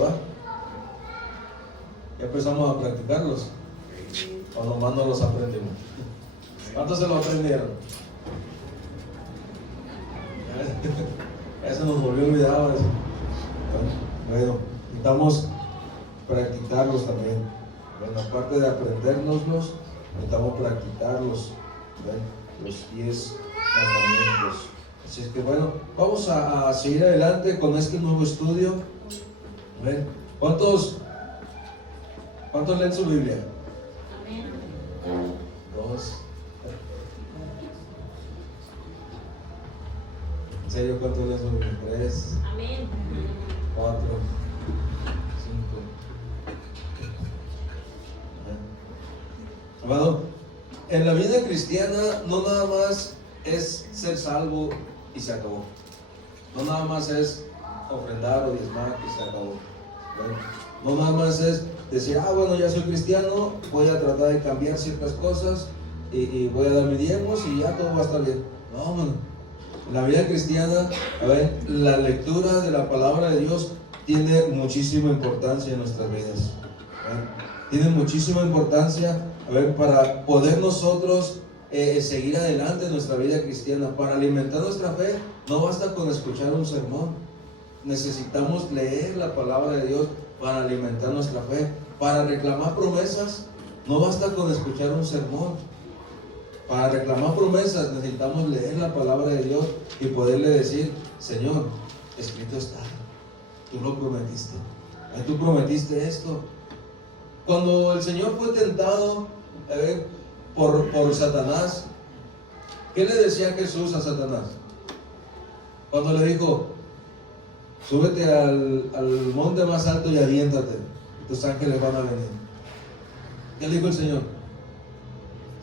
¿verdad? Ya empezamos a practicarlos. O nomás no los aprendimos. ¿Cuántos se lo aprendieron? Ya se nos volvió olvidado eso. Bueno, necesitamos practicarlos también. Bueno, aparte de aprendérnoslos, necesitamos practicarlos. Los 10 mandamientos. Así es que bueno, vamos a seguir adelante con este nuevo estudio. ¿Ven? ¿Cuántos leen su Biblia? Amén. 2. ¿En serio cuántos leen su Biblia? 3. Amén. 4. 5. Amado, en la vida cristiana no nada más es ser salvo y se acabó. No nada más es ofrendar o diezmar y se acabó. ¿Ven? No nada más es decir, bueno, ya soy cristiano, voy a tratar de cambiar ciertas cosas y voy a dar mis diezmos y ya todo va a estar bien. No, mano. En la vida cristiana, la lectura de la palabra de Dios tiene muchísima importancia en nuestras vidas. Tiene muchísima importancia para poder nosotros seguir adelante en nuestra vida cristiana. Para alimentar nuestra fe, no basta con escuchar un sermón. Necesitamos leer la palabra de Dios para alimentar nuestra fe. Para reclamar promesas, no basta con escuchar un sermón. Para reclamar promesas necesitamos leer la palabra de Dios y poderle decir, Señor, escrito está, tú lo prometiste, tú prometiste esto. Cuando el Señor fue tentado por Satanás, ¿qué le decía Jesús a Satanás? Cuando le dijo, súbete al monte más alto y aviéntate, y tus ángeles van a venir. ¿Qué le dijo el Señor?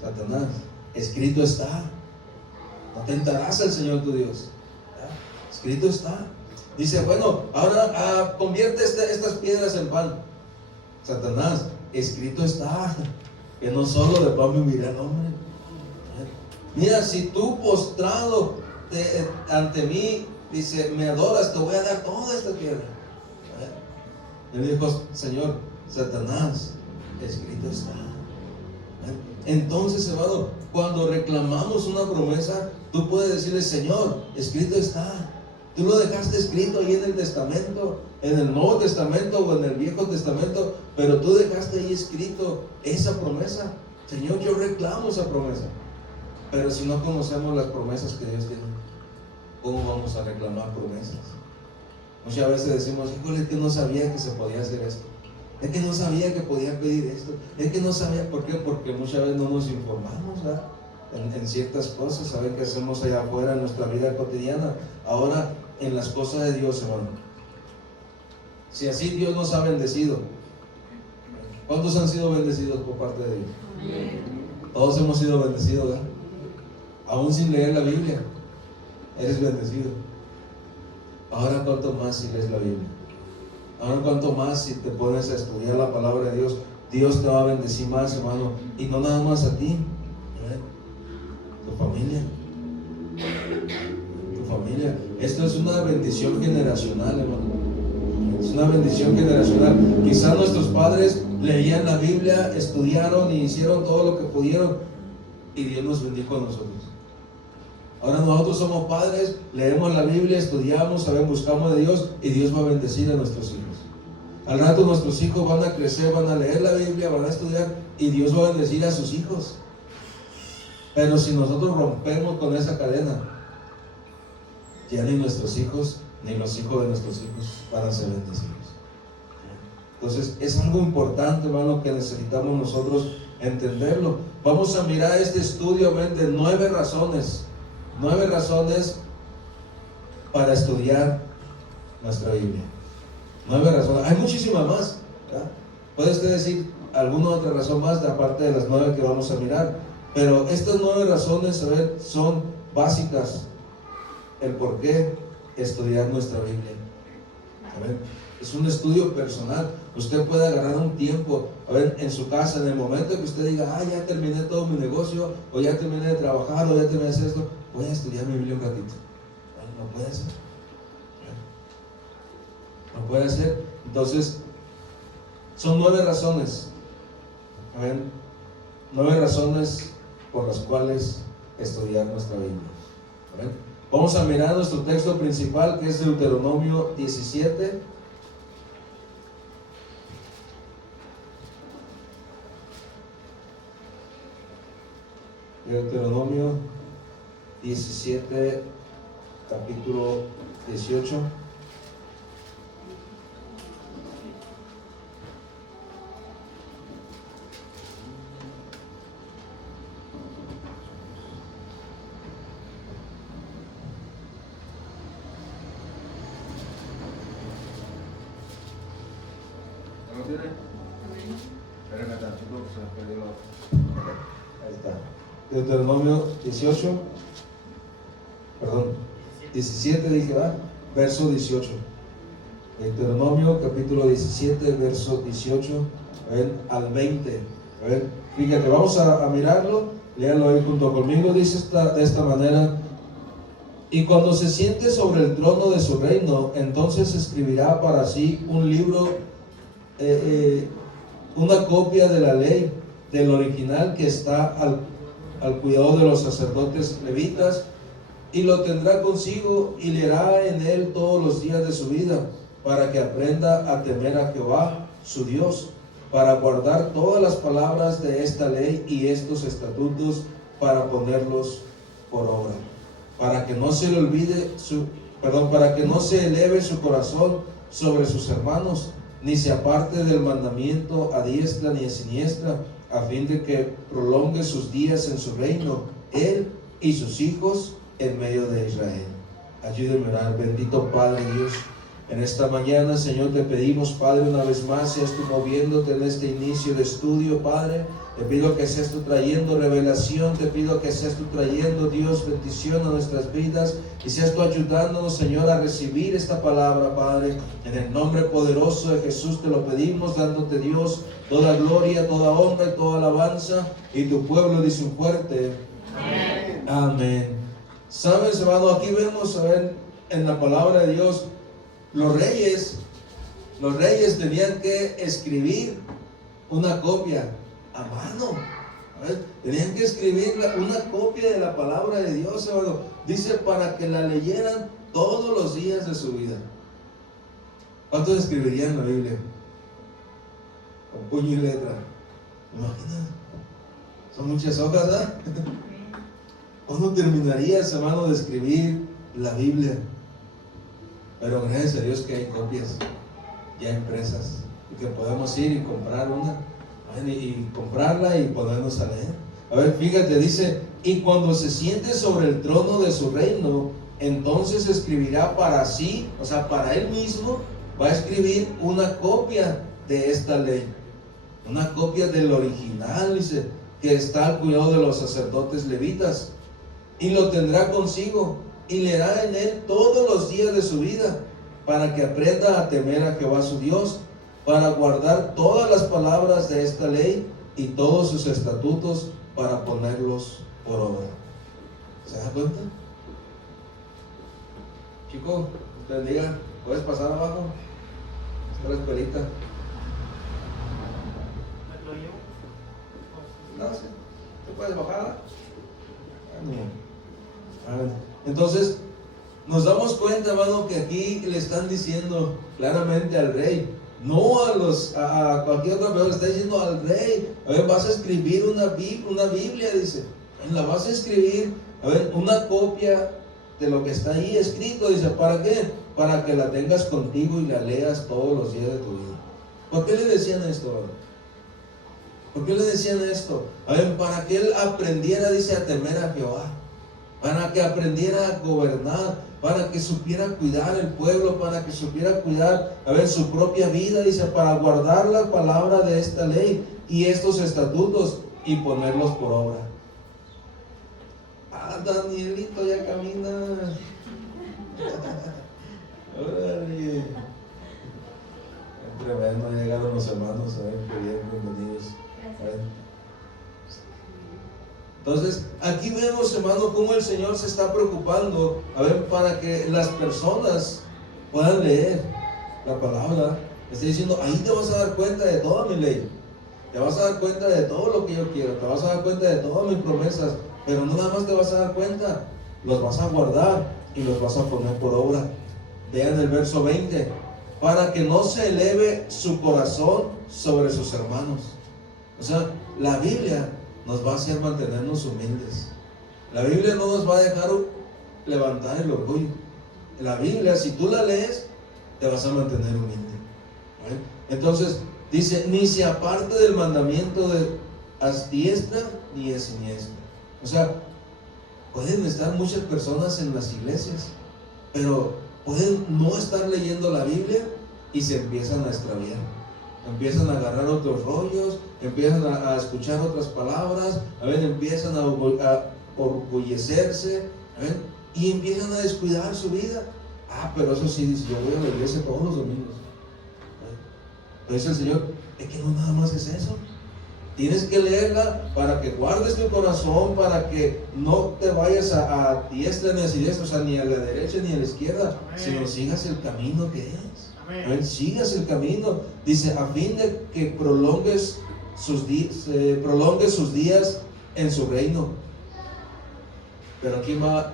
Satanás, escrito está, no tentarás al Señor tu Dios. Escrito está. Dice, bueno, ahora convierte estas piedras en pan. Satanás, escrito está, que no solo de pan vivirá el hombre. Mira, si tú postrado ante mí, dice, me adoras, te voy a dar toda esta tierra. Y le dijo, Señor, Satanás, escrito está. Entonces, hermano, cuando reclamamos una promesa, tú puedes decirle, Señor, escrito está. Tú lo dejaste escrito ahí en el Testamento, en el Nuevo Testamento o en el Viejo Testamento, pero tú dejaste ahí escrito esa promesa. Señor, yo reclamo esa promesa. Pero si no conocemos las promesas que Dios tiene, ¿cómo vamos a reclamar promesas? Muchas veces decimos, híjole, es que no sabía que se podía hacer esto. Es que no sabía que podía pedir esto. Es que no sabía, ¿por qué? Porque muchas veces no nos informamos, ¿verdad? En ciertas cosas, ¿saben qué hacemos allá afuera en nuestra vida cotidiana? Ahora, en las cosas de Dios, hermano. Si así Dios nos ha bendecido, ¿cuántos han sido bendecidos por parte de Dios? Todos hemos sido bendecidos, ¿verdad? Aún sin leer la Biblia, eres bendecido. Ahora, ¿cuánto más si lees la Biblia? Ahora, ¿cuánto más si te pones a estudiar la palabra de Dios? Dios te va a bendecir más, hermano. Y no nada más a ti, tu familia. Tu familia. Esto es una bendición generacional, hermano. Es una bendición generacional. Quizás nuestros padres leían la Biblia, estudiaron y hicieron todo lo que pudieron, y Dios nos bendijo a nosotros. Ahora nosotros somos padres, leemos la Biblia, estudiamos, sabemos, buscamos de Dios, y Dios va a bendecir a nuestros hijos. Al rato nuestros hijos van a crecer, van a leer la Biblia, van a estudiar, y Dios va a bendecir a sus hijos. Pero si nosotros rompemos con esa cadena, ya ni nuestros hijos, ni los hijos de nuestros hijos van a ser bendecidos. Entonces es algo importante, hermano, que necesitamos nosotros entenderlo. Vamos a mirar este estudio de 9 razones para estudiar nuestra Biblia. 9 razones. Hay muchísimas más, ¿verdad? Puede usted decir alguna otra razón más aparte de las 9 que vamos a mirar, pero estas 9 razones, son básicas el por qué estudiar nuestra Biblia. Es un estudio personal. Usted puede agarrar un tiempo, en su casa, en el momento que usted diga, ya terminé todo mi negocio, o ya terminé de trabajar, o ya terminé de hacer esto, voy a estudiar mi Biblia un ratito. No puede ser. No puede ser. Entonces, son 9 razones. Amén. 9 razones por las cuales estudiar nuestra Biblia. Amén. Vamos a mirar nuestro texto principal, que es Deuteronomio 17. Deuteronomio 17, capítulo 18. ¿No tiene? Espérenme tantito, se me perdió. Ahí está. Deuteronomio 17 dije, verso 18. Deuteronomio capítulo 17, verso 18 al 20. Fíjate, vamos a mirarlo, léanlo ahí junto conmigo. Dice de esta manera: y cuando se siente sobre el trono de su reino, entonces escribirá para sí un libro, una copia de la ley, del original que está al cuidado de los sacerdotes levitas, y lo tendrá consigo y leerá en él todos los días de su vida, para que aprenda a temer a Jehová su Dios, para guardar todas las palabras de esta ley y estos estatutos, para ponerlos por obra, para que no se le olvide para que no se eleve su corazón sobre sus hermanos, ni se aparte del mandamiento a diestra ni a siniestra, a fin de que prolongue sus días en su reino, él y sus hijos en medio de Israel. Ayúdeme a orar. Bendito Padre Dios, en esta mañana, Señor, te pedimos, Padre, una vez más, seas tú moviéndote en este inicio de estudio, Padre. Te pido que seas tú trayendo revelación, te pido que seas tú trayendo, Dios, bendición a nuestras vidas, y seas tú ayudándonos, Señor, a recibir esta palabra, Padre. En el nombre poderoso de Jesús te lo pedimos, dándote, Dios, toda gloria, toda honra y toda alabanza, y tu pueblo dice un fuerte amén. Amén. ¿Sabes, hermano? Aquí vemos, en la palabra de Dios, los reyes tenían que escribir una copia a mano. Tenían que escribir una copia de la palabra de Dios, hermano. Dice, para que la leyeran todos los días de su vida. ¿Cuántos escribirían la Biblia? Con puño y letra. Imagínate. Son muchas hojas, ¿verdad? ¿Cuándo terminarías, hermano, de escribir la Biblia? Pero gracias a Dios que hay copias ya impresas, y que podemos ir y comprar una, y comprarla y ponernos a leer. A ver, fíjate, dice: y cuando se siente sobre el trono de su reino, entonces escribirá para sí, o sea, para él mismo, va a escribir una copia de esta ley, una copia del original, dice, que está al cuidado de los sacerdotes levitas, y lo tendrá consigo y leerá en él todos los días de su vida, para que aprenda a temer a Jehová su Dios, para guardar todas las palabras de esta ley y todos sus estatutos, para ponerlos por obra. ¿Se da cuenta? Chico, bendiga. ¿Puedes pasar abajo? Está la escuelita. No, sí. ¿Tú puedes bajarla? Entonces, nos damos cuenta, hermano, que aquí le están diciendo claramente al rey, no a cualquier otra persona, le está diciendo al rey: a ver, vas a escribir una Biblia, dice, la vas a escribir, a ver, una copia de lo que está ahí escrito, dice, ¿para qué? Para que la tengas contigo y la leas todos los días de tu vida. ¿Por qué le decían esto? ¿Por qué le decían esto? A ver, para que él aprendiera, dice, a temer a Jehová, para que aprendiera a gobernar, para que supiera cuidar el pueblo, para que supiera cuidar, a ver, su propia vida, dice, para guardar la palabra de esta ley y estos estatutos y ponerlos por obra. Ah, Danielito ya camina. Órale. Tremendo, llegaron los hermanos, a ver, bienvenidos. A ver. Entonces, aquí vemos, hermano, cómo el Señor se está preocupando, a ver, para que las personas puedan leer la palabra, Está diciendo, ahí te vas a dar cuenta de toda mi ley. Te vas a dar cuenta de todo lo que yo quiero. Te vas a dar cuenta de todas mis promesas. Pero no nada más te vas a dar cuenta, los vas a guardar y los vas a poner por obra. Vean el verso 20. Para que no se eleve su corazón sobre sus hermanos. O sea, la Biblia nos va a hacer mantenernos humildes. La Biblia no nos va a dejar levantar el orgullo. La Biblia, si tú la lees, te vas a mantener humilde. ¿Vale? Entonces, dice, ni se aparte del mandamiento de haz diestra ni es siniestra. O sea, pueden estar muchas personas en las iglesias, pero pueden no estar leyendo la Biblia y se empiezan a extraviar. Empiezan a agarrar otros rollos, empiezan a escuchar otras palabras, empiezan a orgullecerse, y empiezan a descuidar su vida. Pero eso sí, dice, yo voy a la iglesia todos los domingos. Pero dice el Señor, es que no nada más es eso. Tienes que leerla para que guardes tu corazón, para que no te vayas a diestra ni a siniestra, o sea, ni a la derecha ni a la izquierda, sino sigas el camino que es. Sigas el camino, dice, a fin de que prolongue sus días en su reino. Pero ¿quién va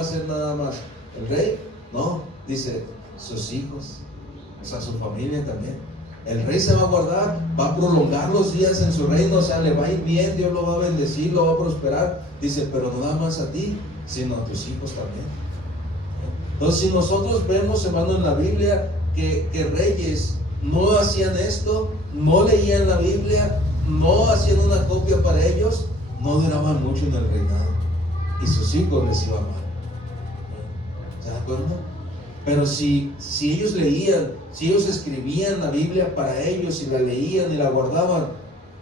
a ser nada más? ¿El rey? No, dice, sus hijos, o sea, su familia también. El rey se va a guardar, va a prolongar los días en su reino, o sea, le va a ir bien, Dios lo va a bendecir, lo va a prosperar. Dice, pero no nada más a ti, sino a tus hijos también. Entonces, si nosotros vemos, hermano, en la Biblia que reyes no hacían esto, no leían la Biblia, no hacían una copia para ellos, no duraban mucho en el reinado y sus hijos les iba mal. ¿Se da cuenta? Pero si ellos leían, si ellos escribían la Biblia para ellos y la leían y la guardaban,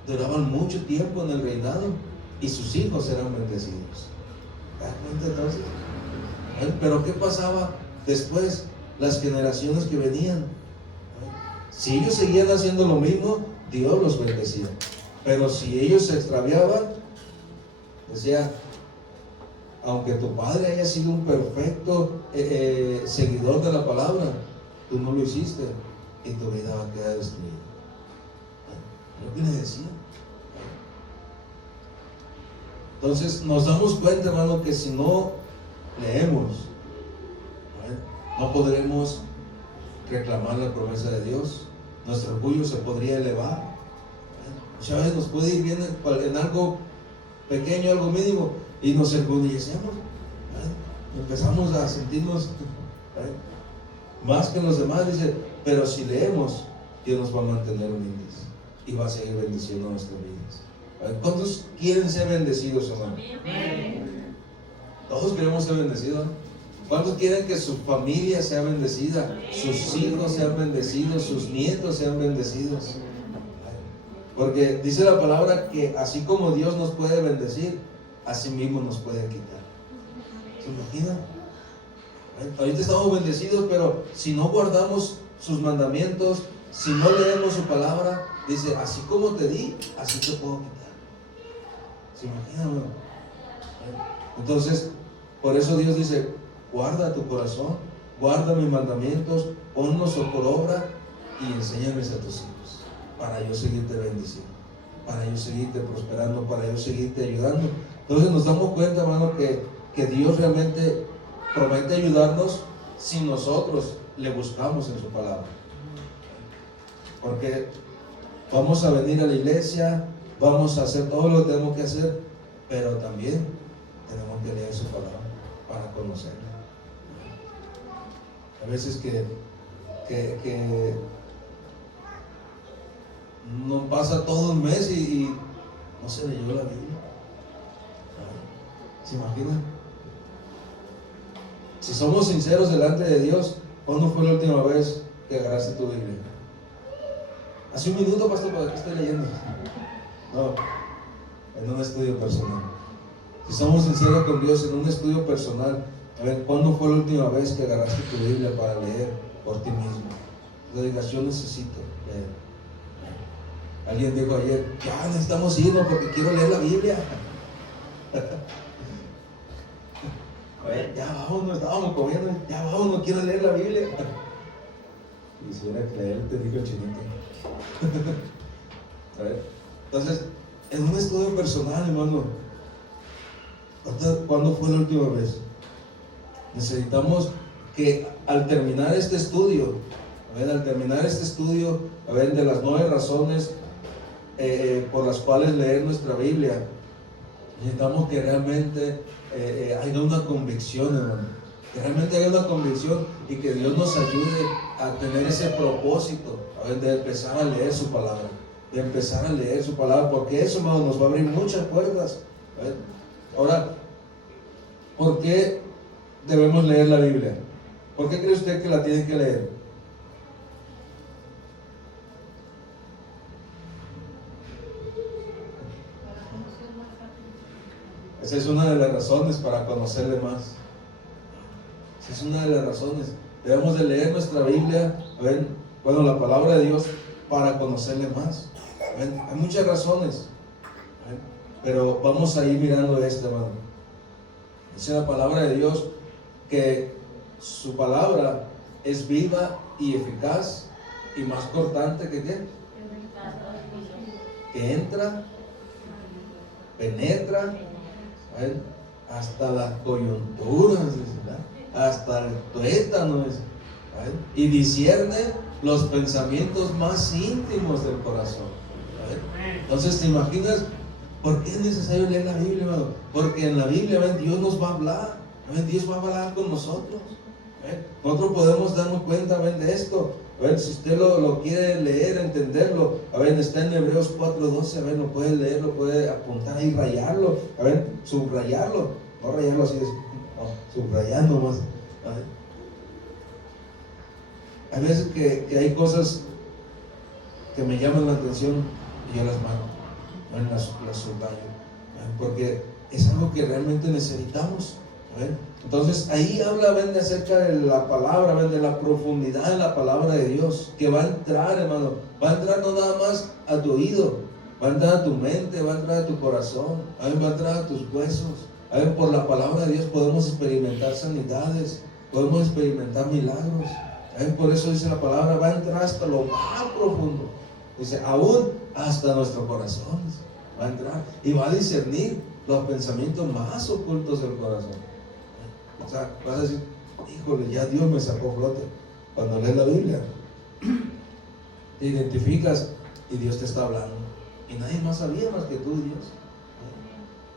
duraban mucho tiempo en el reinado y sus hijos eran bendecidos. ¿Se da cuenta entonces? Pero ¿qué pasaba después? Las generaciones que venían, si ellos seguían haciendo lo mismo, Dios los bendecía. Pero si ellos se extraviaban, decía, aunque tu padre haya sido un perfecto seguidor de la palabra, tú no lo hiciste y tu vida va a quedar destruida. Lo que les decía. Entonces nos damos cuenta, hermano, que si no leemos, no podremos reclamar la promesa de Dios. Nuestro orgullo se podría elevar. Muchas veces nos puede ir bien en algo pequeño, algo mínimo, y nos enorgullecemos. Empezamos a sentirnos más que los demás. Dice, pero si leemos, Dios nos va a mantener humildes y va a seguir bendiciendo nuestras vidas. ¿Cuántos quieren ser bendecidos, hermano? Todos queremos ser bendecidos. ¿Cuántos quieren que su familia sea bendecida, sus hijos sean bendecidos, sus nietos sean bendecidos? Porque dice la palabra que así como Dios nos puede bendecir, así mismo nos puede quitar. ¿Se imaginan? Ahorita estamos bendecidos, pero si no guardamos sus mandamientos, si no leemos su palabra, dice, así como te di, así te puedo quitar. ¿Se imaginan? Entonces, por eso Dios dice, guarda tu corazón, guarda mis mandamientos, ponlos por obra y enséñames a tus hijos, para yo seguirte bendiciendo, para yo seguirte prosperando, para yo seguirte ayudando. Entonces nos damos cuenta, hermano, que Dios realmente promete ayudarnos si nosotros le buscamos en su palabra. Porque vamos a venir a la iglesia, vamos a hacer todo lo que tenemos que hacer, pero también tenemos que leer su palabra para conocerla. A veces que no pasa todo un mes y no se leyó la Biblia. ¿Se imaginan? Si somos sinceros delante de Dios, ¿cuándo fue la última vez que agarraste tu Biblia? Hace un minuto, pastor, ¿para qué estoy leyendo? No, en un estudio personal. Si somos sinceros con Dios, en un estudio personal, a ver, ¿cuándo fue la última vez que agarraste tu Biblia para leer por ti mismo? Le digas, yo necesito leer. Alguien dijo ayer, ya necesitamos irnos porque quiero leer la Biblia. A ver, ya vámonos, estábamos comiendo, ya vámonos, quiero leer la Biblia. Quisiera creerte, dijo el chinito. A ver. Entonces, en un estudio personal, hermano, ¿cuándo fue la última vez? Necesitamos que al terminar este estudio, a ver, de las 9 razones por las cuales leer nuestra Biblia, necesitamos que realmente haya una convicción, hermano. Que realmente haya una convicción y que Dios nos ayude a tener ese propósito, a ver, de empezar a leer su palabra. Porque eso, hermano, nos va a abrir muchas puertas. A ver. Ahora, ¿por qué debemos leer la Biblia? ¿Por qué cree usted que la tiene que leer? Esa es una de las razones para conocerle más. Esa es una de las razones. Debemos de leer nuestra Biblia, la palabra de Dios, para conocerle más. Hay muchas razones, pero vamos a ir mirando esto, hermano. Dice la palabra de Dios que su palabra es viva y eficaz y más cortante que ¿qué? Que entra, penetra, hasta las coyunturas, hasta el tuétano, y discierne los pensamientos más íntimos del corazón. Entonces, ¿te imaginas por qué es necesario leer la Biblia, hermano? Porque en la Biblia, Dios nos va a hablar, Dios va a hablar con nosotros. Nosotros podemos darnos cuenta de esto. Si usted lo quiere leer, entenderlo, está en Hebreos 4:12, lo puede leer, lo puede apuntar y rayarlo, subrayarlo, no rayarlo así, subrayando más. Hay veces que hay cosas que me llaman la atención y yo las marco, las subrayo, porque es algo que realmente necesitamos. Entonces ahí habla acerca de la palabra, de la profundidad de la palabra de Dios, que va a entrar, hermano, va a entrar no nada más a tu oído, va a entrar a tu mente, va a entrar a tu corazón, va a entrar a tus huesos. Por la palabra de Dios podemos experimentar sanidades, podemos experimentar milagros. Por eso dice la palabra, va a entrar hasta lo más profundo, dice, aún hasta nuestro corazón, va a entrar y va a discernir los pensamientos más ocultos del corazón. O sea, vas a decir, híjole, ya Dios me sacó flote. Cuando lees la Biblia, te identificas y Dios te está hablando. Y nadie más sabía más que tú, Dios.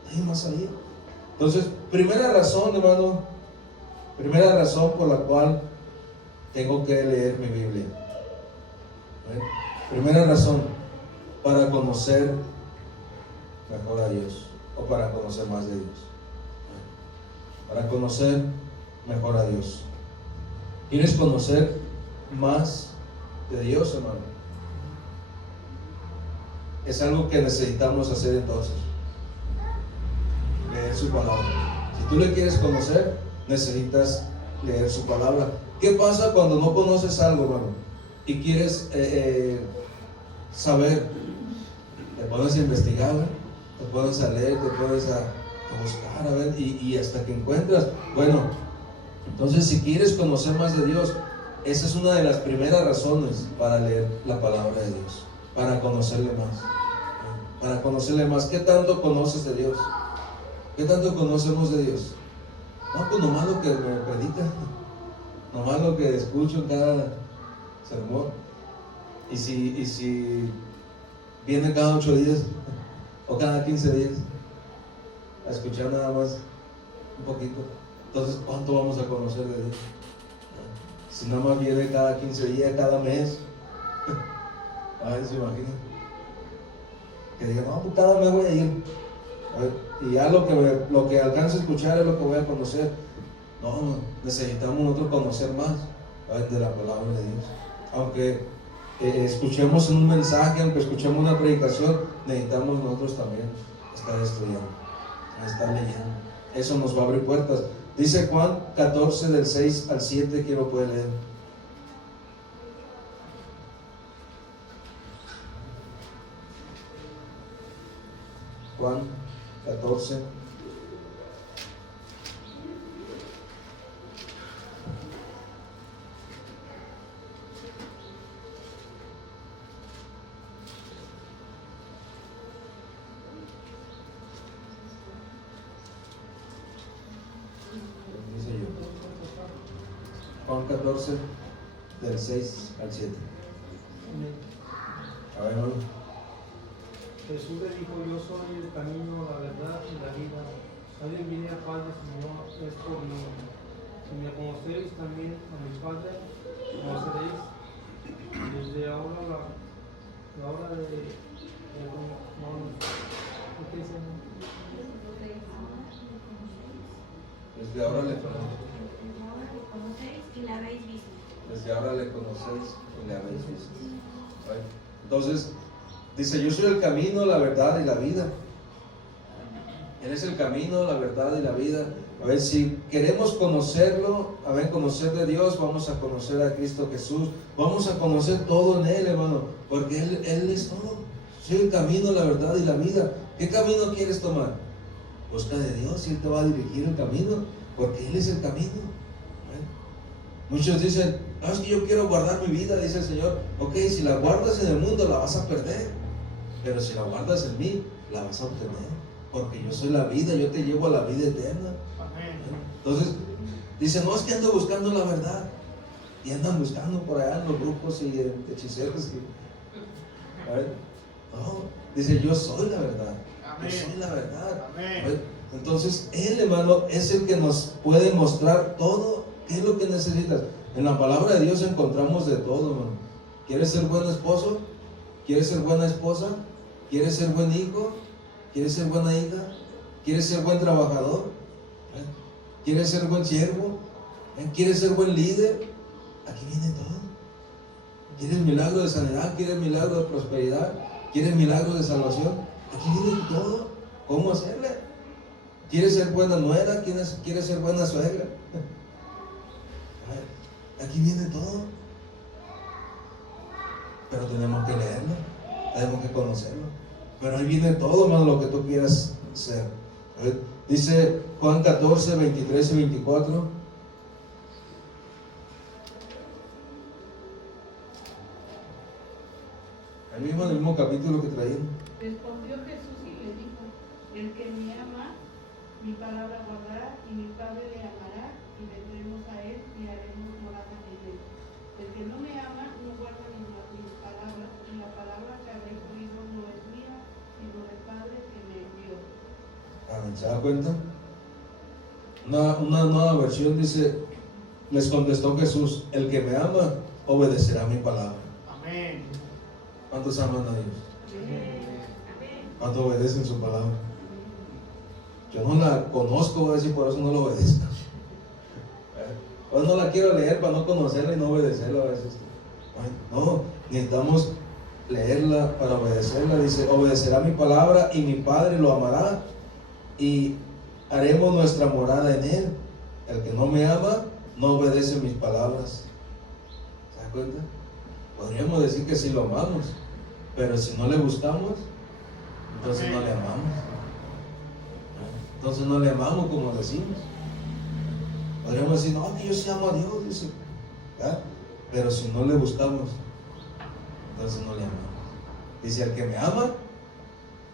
Nadie más sabía. Entonces, primera razón, hermano, por la cual tengo que leer mi Biblia. Primera razón, para conocer mejor a Dios, o para conocer más de Dios. Para conocer mejor a Dios. ¿Quieres conocer más de Dios, hermano? Es algo que necesitamos hacer entonces. Leer su palabra. Si tú le quieres conocer, necesitas leer su palabra. ¿Qué pasa cuando no conoces algo, hermano? Y quieres saber. Te pones a investigar, te pones a leer, te pones a buscar, a ver, y hasta que encuentras. Bueno, entonces si quieres conocer más de Dios, esa es una de las primeras razones para leer la palabra de Dios, para conocerle más. ¿Qué tanto conoces de Dios? ¿Qué tanto conocemos de Dios? No, pues nomás lo que me predica, nomás lo que escucho en cada sermón. Y si viene cada 8 días o cada 15 días a escuchar nada más un poquito, entonces ¿cuánto vamos a conocer de Dios? Si nada más viene cada 15 días, cada mes, a ver, se imagina que digan, no, pues cada mes voy a ir, y ya lo que alcance a escuchar es lo que voy a conocer. No, necesitamos nosotros conocer más de la palabra de Dios. Aunque escuchemos un mensaje, aunque escuchemos una predicación, necesitamos nosotros también estar estudiando, estar leyendo. Eso nos va a abrir puertas. Dice Juan 14 del 6 al 7, ¿quién lo puede leer? Juan 14. Juan 14, del 6 al 7. A ver, hermano. Jesús le dijo: yo soy el camino, la verdad y la vida. Nadie viene al Padre si no es por mí. Si me conocéis, también a mi Padre conoceréis. Desde ahora la hora de ¿qué dice? Desde ahora le conocéis y la habéis visto. Desde ahora le conocéis y le habéis visto. ¿Right? Entonces, dice, yo soy el camino, la verdad y la vida. Él es el camino, la verdad y la vida. A ver, si queremos conocerlo, a ver, conocer de Dios, vamos a conocer a Cristo Jesús. Vamos a conocer todo en Él, hermano, porque Él es todo. Soy el camino, la verdad y la vida. ¿Qué camino quieres tomar? Busca de Dios y Él te va a dirigir el camino, porque Él es el camino. Muchos dicen, no, es que yo quiero guardar mi vida, dice el Señor. Ok, si la guardas en el mundo la vas a perder, pero si la guardas en mí, la vas a obtener, porque yo soy la vida, yo te llevo a la vida eterna. Entonces, dice, no, es que ando buscando la verdad, y andan buscando por allá en los grupos y hechiceros. A ver, no, dice, yo soy la verdad, yo soy la verdad. Entonces, Él, hermano, es el que nos puede mostrar todo. ¿Qué es lo que necesitas? En la palabra de Dios encontramos de todo, hermano. ¿Quieres ser buen esposo? ¿Quieres ser buena esposa? ¿Quieres ser buen hijo? ¿Quieres ser buena hija? ¿Quieres ser buen trabajador? ¿Quieres ser buen siervo? ¿Quieres ser buen líder? Aquí viene todo. ¿Quieres milagro de sanidad? ¿Quieres milagro de prosperidad? ¿Quieres milagro de salvación? Aquí viene todo. ¿Cómo hacerle? ¿Quieres ser buena nuera? ¿Quieres ser buena suegra? Aquí viene todo. Pero tenemos que leerlo, tenemos que conocerlo. Pero ahí viene todo, hermano, lo que tú quieras ser. Dice Juan 14, 23 y 24. El mismo capítulo que traían. Respondió Jesús y le dijo: el que me ama, mi palabra guardará, y mi Padre le amará, y vendremos a él y haremos morada en él. El que no me ama no guarda mis palabras, y la palabra que habéis oído no es mía, sino del Padre que me envió. Amén. ¿Se da cuenta? Una nueva versión dice, les contestó Jesús, el que me ama obedecerá mi palabra. Amén. ¿Cuántos aman a Dios? Amén. ¿Cuántos obedecen su palabra? Yo no la conozco, voy a decir, por eso no la obedezco. Pues no la quiero leer para no conocerla y no obedecerla a veces. No, necesitamos leerla para obedecerla. Dice, obedecerá mi palabra y mi Padre lo amará y haremos nuestra morada en él. El que no me ama no obedece mis palabras. ¿Se da cuenta? Podríamos decir que sí lo amamos, pero si no le buscamos, entonces no le amamos. Entonces no le amamos como decimos. Podríamos decir, no, que yo sí amo a Dios, dice, ¿verdad? Pero si no le buscamos, entonces no le amamos. Dice, el que me ama,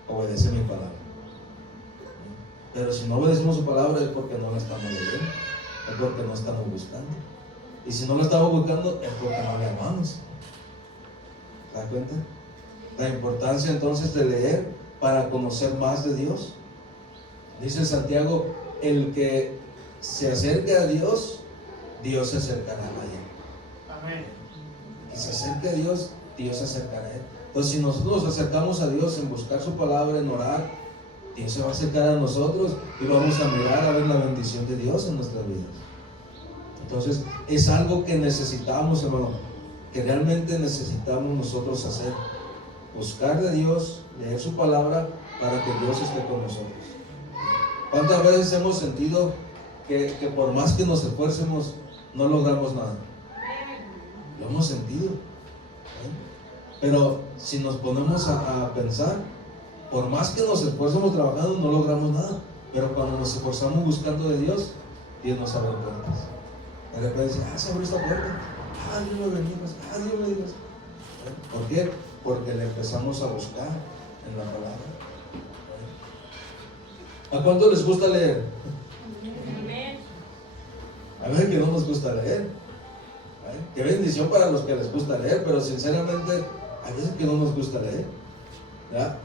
obedece mi palabra. Pero si no obedecemos su palabra es porque no la estamos leyendo, es porque no estamos buscando. Y si no la estamos buscando es porque no le amamos. ¿Se da cuenta? La importancia entonces de leer para conocer más de Dios. Dice Santiago, el que se acerque a Dios, Dios se acercará a él. Amén. Y se acerque a Dios, Dios se acercará a él. Entonces, si nosotros nos acercamos a Dios en buscar su palabra, en orar, Dios se va a acercar a nosotros y vamos a mirar a ver la bendición de Dios en nuestras vidas. Entonces, es algo que necesitamos, hermano, que realmente necesitamos nosotros hacer. Buscar de Dios, leer su palabra para que Dios esté con nosotros. ¿Cuántas veces hemos sentido que por más que nos esfuercemos no logramos nada? Lo hemos sentido, ¿eh? Pero si nos ponemos a pensar, por más que nos esfuercemos trabajando no logramos nada, pero cuando nos esforzamos buscando de Dios, Dios nos abre puertas. De repente dice, se abrió esta puerta, Dios me bendiga, Dios me bendiga. ¿Por qué? Porque le empezamos a buscar en la palabra. ¿A cuánto les gusta leer? Amén. A ver que no nos gusta leer. Qué bendición para los que les gusta leer, pero sinceramente hay veces que no nos gusta leer, ¿verdad?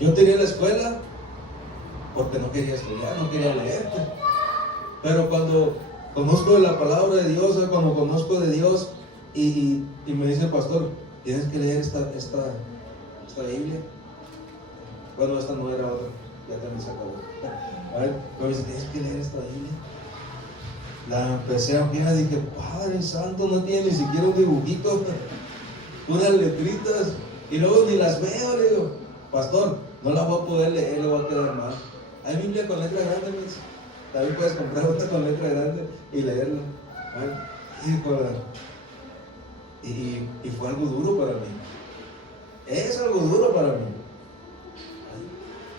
Yo tenía la escuela porque no quería estudiar, no quería leer, pero cuando conozco de la palabra de Dios, cuando conozco de Dios y me dice el pastor, tienes que leer esta Biblia. Bueno, esta no era otra, ya también se acabó. A ver, pero dice, tienes que leer esta Biblia. La empecé a ver, dije, Padre Santo, no tiene ni siquiera un dibujito, unas letritas, y luego ni las veo. Le digo, pastor, no las voy a poder leer, le voy a quedar mal. Hay Biblia con letra grande, mis. También puedes comprar otra con letra grande y leerla. Y fue algo duro para mí. Es algo duro para mí.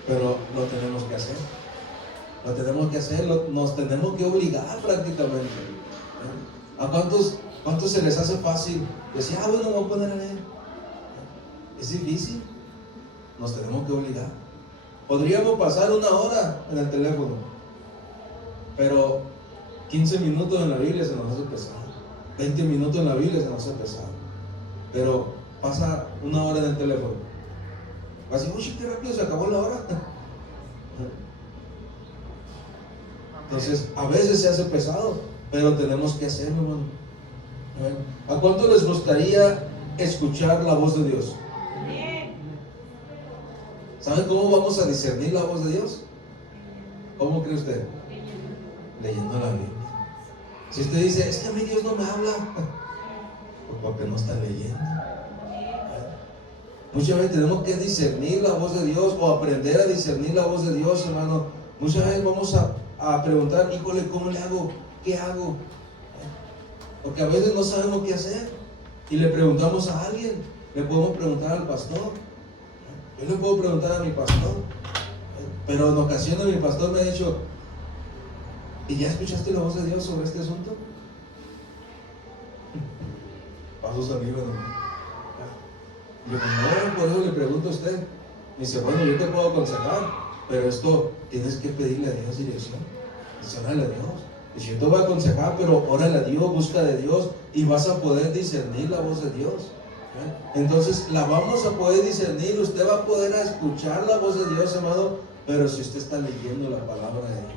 Pero lo tenemos que hacer. Lo tenemos que hacer, nos tenemos que obligar prácticamente. ¿A cuántos se les hace fácil decir, bueno, me voy a poner a leer? Es difícil. Nos tenemos que obligar. Podríamos pasar 1 hora en el teléfono, pero 15 minutos en la Biblia se nos hace pesado. 20 minutos en la Biblia se nos hace pesado. Pero pasa 1 hora en el teléfono. Va a decir, uy, qué rápido se acabó la hora. Entonces, a veces se hace pesado, pero tenemos que hacerlo, hermano. ¿A cuánto les gustaría escuchar la voz de Dios? ¿Saben cómo vamos a discernir la voz de Dios? ¿Cómo cree usted? Leyendo la Biblia. Si usted dice, es que a mí Dios no me habla, pues porque no está leyendo. Muchas veces tenemos que discernir la voz de Dios o aprender a discernir la voz de Dios, hermano. Muchas veces vamos a preguntar, híjole, ¿cómo le hago? ¿Qué hago? Porque a veces no sabemos qué hacer y le preguntamos a alguien. Le podemos preguntar al pastor. Yo le puedo preguntar a mi pastor, pero en ocasiones mi pastor me ha dicho, ¿y ya escuchaste la voz de Dios sobre este asunto? Paso saliva, ¿no? No, por eso le pregunto a usted. Me dice, bueno, yo te puedo aconsejar, pero esto tienes que pedirle a Dios dirección. Dice, órale a Dios. Dice, yo te voy a aconsejar, pero órale a Dios, busca de Dios y vas a poder discernir la voz de Dios. Entonces la vamos a poder discernir, usted va a poder escuchar la voz de Dios, amado, pero si usted está leyendo la palabra de Dios.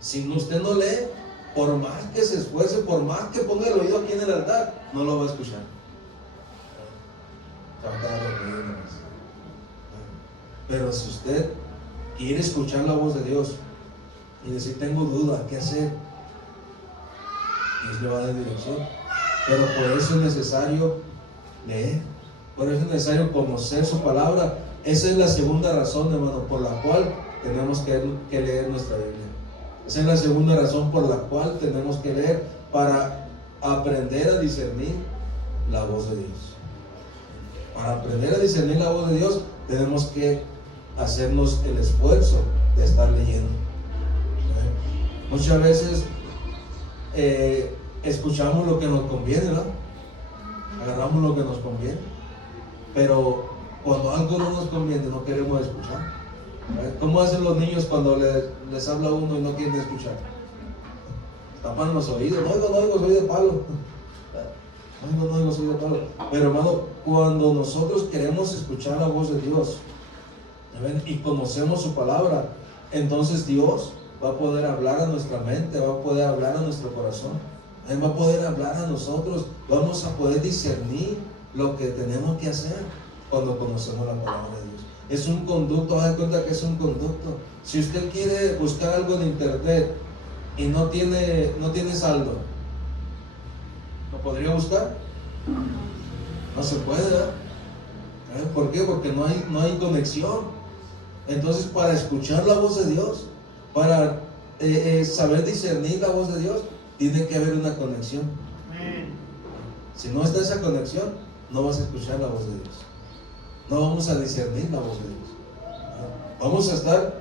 Si usted no lee, por más que se esfuerce, por más que ponga el oído aquí en el altar, no lo va a escuchar. Va a quedar dormido nomás. Pero si usted quiere escuchar la voz de Dios y decir, tengo duda, ¿qué hacer? Dios le va a dar dirección. Pero por eso es necesario leer, por eso es necesario conocer su palabra. Esa es la segunda razón, hermano, por la cual tenemos que leer nuestra Biblia. Esa es la segunda razón por la cual tenemos que leer, para aprender a discernir la voz de Dios. Para aprender a discernir la voz de Dios, tenemos que hacernos el esfuerzo de estar leyendo. Muchas veces escuchamos lo que nos conviene, ¿verdad? Agarramos lo que nos conviene, pero cuando algo no nos conviene, no queremos escuchar. ¿Cómo hacen los niños cuando les habla uno y no quieren escuchar? Tapan los oídos. No oigo, soy de palo. No oigo, soy de palo. Pero hermano, cuando nosotros queremos escuchar la voz de Dios, ¿ven? Y conocemos su palabra, entonces Dios va a poder hablar a nuestra mente, va a poder hablar a nuestro corazón. Él va a poder hablar a nosotros, vamos a poder discernir lo que tenemos que hacer cuando conocemos la palabra de Dios. Es un conducto, haz de cuenta que es un conducto. Si usted quiere buscar algo en internet y no tiene saldo, ¿lo podría buscar? No se puede, ¿verdad? ¿Por qué? Porque no hay conexión. Entonces, para escuchar la voz de Dios, para saber discernir la voz de Dios, tiene que haber una conexión. Si no está esa conexión, no vas a escuchar la voz de Dios. No vamos a discernir la voz de Dios. Vamos a estar,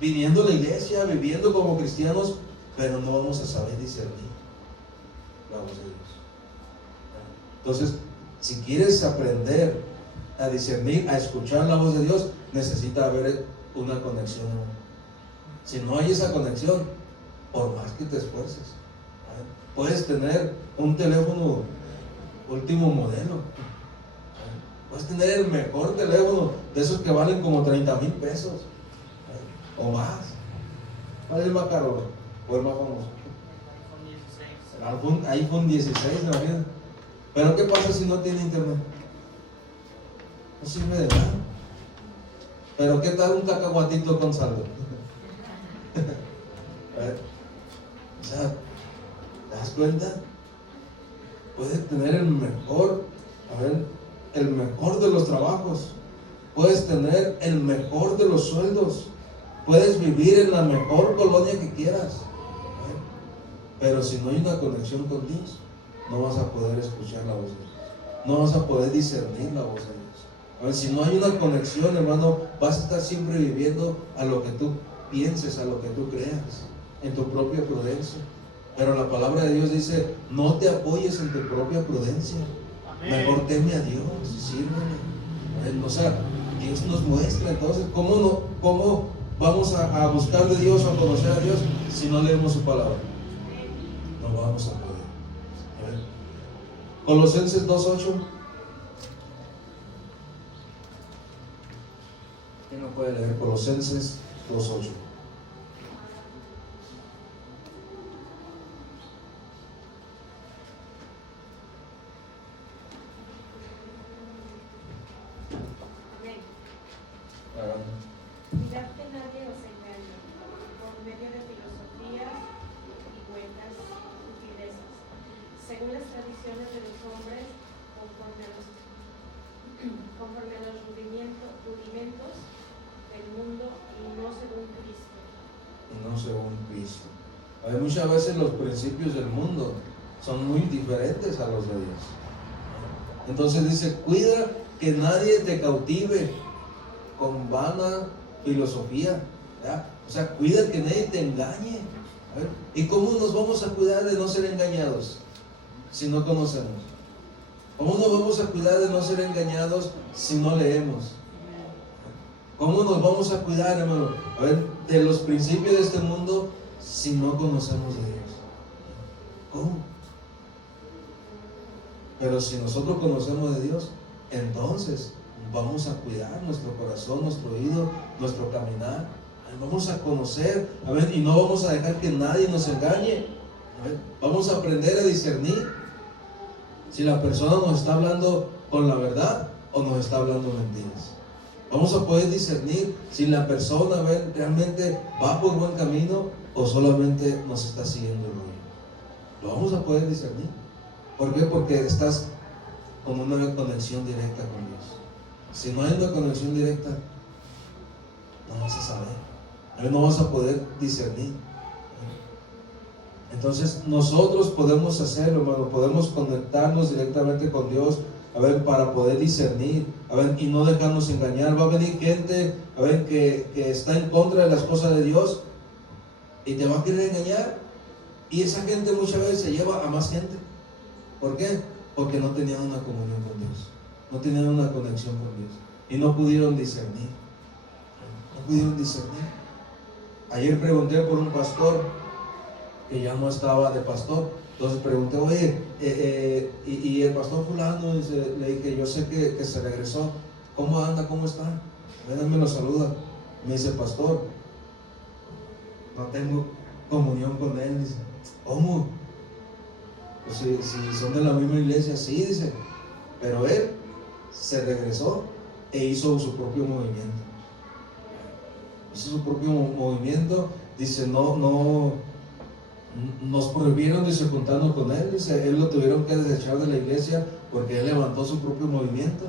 viniendo a la iglesia, viviendo como cristianos, pero no vamos a saber discernir la voz de Dios. Entonces, si quieres aprender a discernir, a escuchar la voz de Dios, necesita haber una conexión. Si no hay esa conexión, por más que te esfuerces, puedes tener un teléfono último modelo, puedes tener el mejor teléfono de esos que valen como 30,000 pesos o más. ¿Cuál es el más caro o el más famoso? iPhone 16, ¿no? Pero ¿qué pasa si no tiene internet? No sirve de nada. Pero ¿qué tal un cacahuatito con saldo? O sea, ¿te das cuenta? Puedes tener el mejor de los trabajos, puedes tener el mejor de los sueldos, puedes vivir en la mejor colonia que quieras, pero si no hay una conexión con Dios, no vas a poder escuchar la voz de Dios, no vas a poder discernir la voz de Dios. Si no hay una conexión, hermano, vas a estar siempre viviendo a lo que tú pienses, a lo que tú creas, en tu propia prudencia. Pero la palabra de Dios dice: no te apoyes en tu propia prudencia. Amén. Mejor teme a Dios y sírvele. O sea, Dios nos muestra. Entonces, ¿cómo vamos a buscar de Dios o a conocer a Dios si no leemos su palabra? No vamos a poder. A ver. Colosenses 2:8. ¿Quién no puede leer Colosenses 2:8? Mirad que nadie os engañe por medio de filosofías y huecas sutilezas, según las tradiciones de los hombres, conforme a los rudimentos del mundo y no según Cristo. Y no según Cristo. Muchas veces los principios del mundo son muy diferentes a los de Dios. Entonces dice: cuida que nadie te cautive con vana filosofía, ¿verdad? O sea, cuida que nadie te engañe. ¿Y cómo nos vamos a cuidar de no ser engañados si no conocemos? ¿Cómo nos vamos a cuidar de no ser engañados si no leemos? ¿Cómo nos vamos a cuidar, hermano, de los principios de este mundo si no conocemos de Dios? ¿Cómo? Pero si nosotros conocemos de Dios, entonces vamos a cuidar nuestro corazón, nuestro oído, nuestro caminar. Vamos a conocer, y no vamos a dejar que nadie nos engañe. Vamos a aprender a discernir si la persona nos está hablando con la verdad o nos está hablando mentiras. Vamos a poder discernir si la persona realmente va por buen camino o solamente nos está siguiendo el rollo. Lo vamos a poder discernir. ¿Por qué? Porque estás con una conexión directa con Dios. Si no hay una conexión directa, no vas a saber, no vas a poder discernir. Entonces nosotros podemos hacerlo, hermano, podemos conectarnos directamente con Dios, para poder discernir, y no dejarnos engañar. Va a venir gente, que está en contra de las cosas de Dios y te va a querer engañar, y esa gente muchas veces se lleva a más gente. ¿Por qué? Porque no tenían una comunión con Dios, no tenían una conexión con Dios y no pudieron discernir. Ayer pregunté por un pastor que ya no estaba de pastor. Entonces pregunté: oye, y el pastor fulano, le dije: yo sé que se regresó, ¿cómo anda? ¿Cómo está? Ven, me lo saluda. Me dice: pastor, no tengo comunión con él. Dice: ¿cómo? Pues si son de la misma iglesia. Sí, dice, pero él se regresó e hizo su propio movimiento. Dice: no nos prohibieron, dice, juntarnos con él. Dice: él lo tuvieron que desechar de la iglesia porque él levantó su propio movimiento.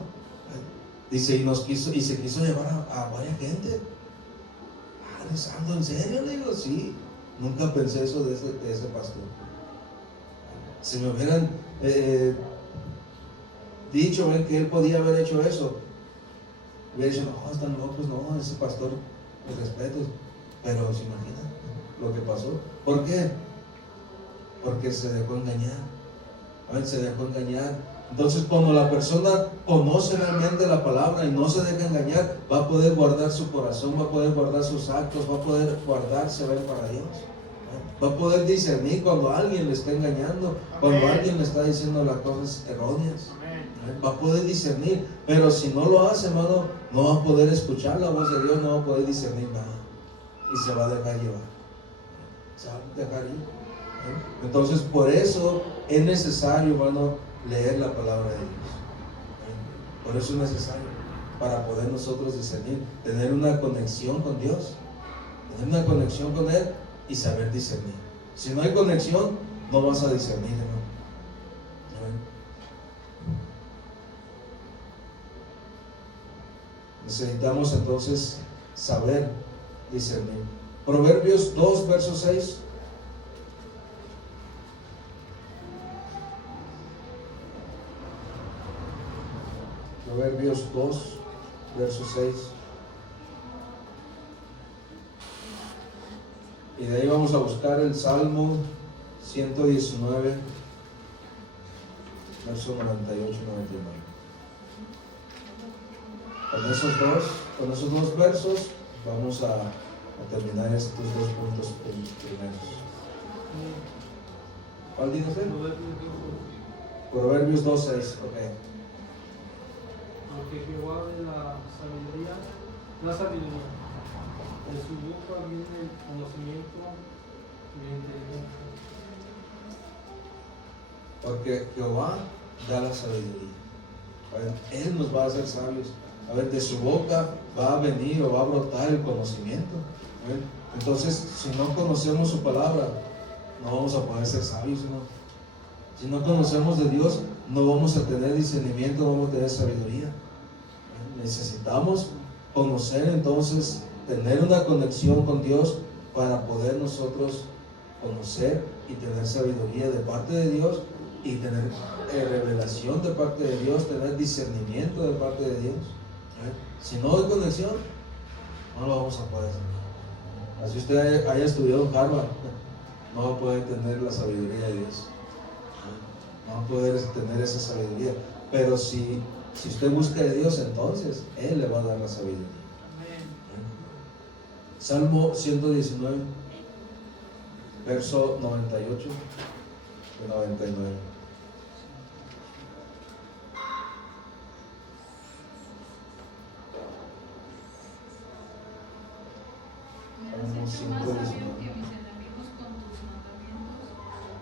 Dice: y se quiso llevar a varias gente. ¿Alessandro, en serio? Le digo: sí, nunca pensé eso de ese pastor. Si me hubieran dicho que él podía haber hecho eso, hubiera dicho: no, están locos, no, ese pastor, los respetos. Pero se imagina lo que pasó. ¿Por qué? Porque se dejó engañar. Entonces, cuando la persona conoce realmente la palabra y no se deja engañar, va a poder guardar su corazón, va a poder guardar sus actos, va a poder guardarse para Dios. Va a poder discernir cuando alguien le está engañando, cuando alguien le está diciendo las cosas erróneas. Va a poder discernir, pero si no lo hace, hermano, no va a poder escuchar la voz de Dios, no va a poder discernir nada y se va a dejar llevar, se va a dejar ir. Entonces, por eso es necesario, hermano, leer la palabra de Dios. Por eso es necesario, para poder nosotros discernir, tener una conexión con Dios, tener una conexión con Él y saber discernir. Si no hay conexión, no vas a discernir, hermano. Necesitamos entonces saber discernir. Proverbios 2, verso 6. Proverbios 2, verso 6. Y de ahí vamos a buscar el Salmo 119, verso 98 y 99. Con esos dos versos vamos a terminar estos dos puntos primeros. ¿Cuál dice usted? Proverbios 2, 6. Ok. Porque Jehová de la sabiduría, de su boca viene el conocimiento y la inteligencia. Porque Jehová da la sabiduría. Él nos va a hacer sabios. A ver, de su boca va a venir o va a brotar el conocimiento. Entonces, si no conocemos su palabra, no vamos a poder ser sabios, ¿no? Si no conocemos de Dios, no vamos a tener discernimiento, no vamos a tener sabiduría. Necesitamos conocer, entonces, tener una conexión con Dios para poder nosotros conocer y tener sabiduría de parte de Dios y tener revelación de parte de Dios, tener discernimiento de parte de Dios. Si no hay conexión, no lo vamos a poder hacer. Así usted haya estudiado en Harvard, no va a poder tener la sabiduría de Dios, no va a poder tener esa sabiduría. Pero si usted busca de Dios, entonces Él le va a dar la sabiduría. Salmo 119, verso 98 y 99. Me has hecho más sabio que mis enemigos con tus mandamientos,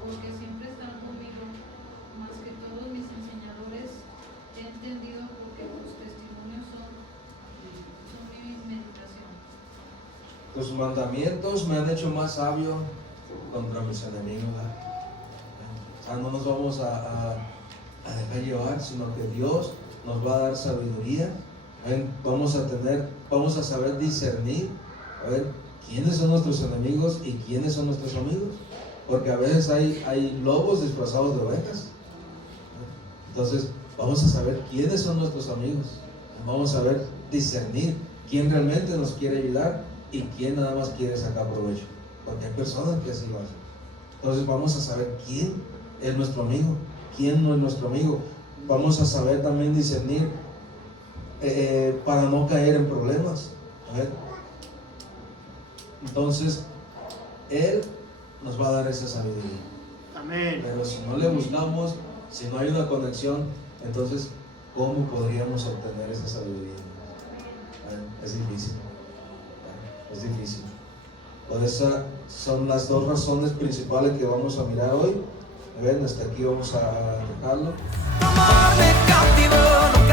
porque siempre están conmigo. Más que todos mis enseñadores he entendido, porque tus testimonios son mi meditación. Tus mandamientos me han hecho más sabio contra mis enemigos. O sea, no nos vamos a dejar llevar, sino que Dios nos va a dar sabiduría. Vamos a saber discernir, a ver, quiénes son nuestros enemigos y quiénes son nuestros amigos. Porque a veces hay lobos disfrazados de ovejas. Entonces, vamos a saber quiénes son nuestros amigos. Vamos a ver discernir quién realmente nos quiere ayudar y quién nada más quiere sacar provecho. Porque hay personas que así lo hacen. Entonces, vamos a saber quién es nuestro amigo, quién no es nuestro amigo. Vamos a saber también discernir para no caer en problemas. Entonces, Él nos va a dar esa sabiduría. Amén. Pero si no le buscamos, si no hay una conexión, entonces, ¿cómo podríamos obtener esa sabiduría? Es difícil. Es difícil. Por eso son las dos razones principales que vamos a mirar hoy. Hasta aquí vamos a dejarlo. Tu amor me cautivó, no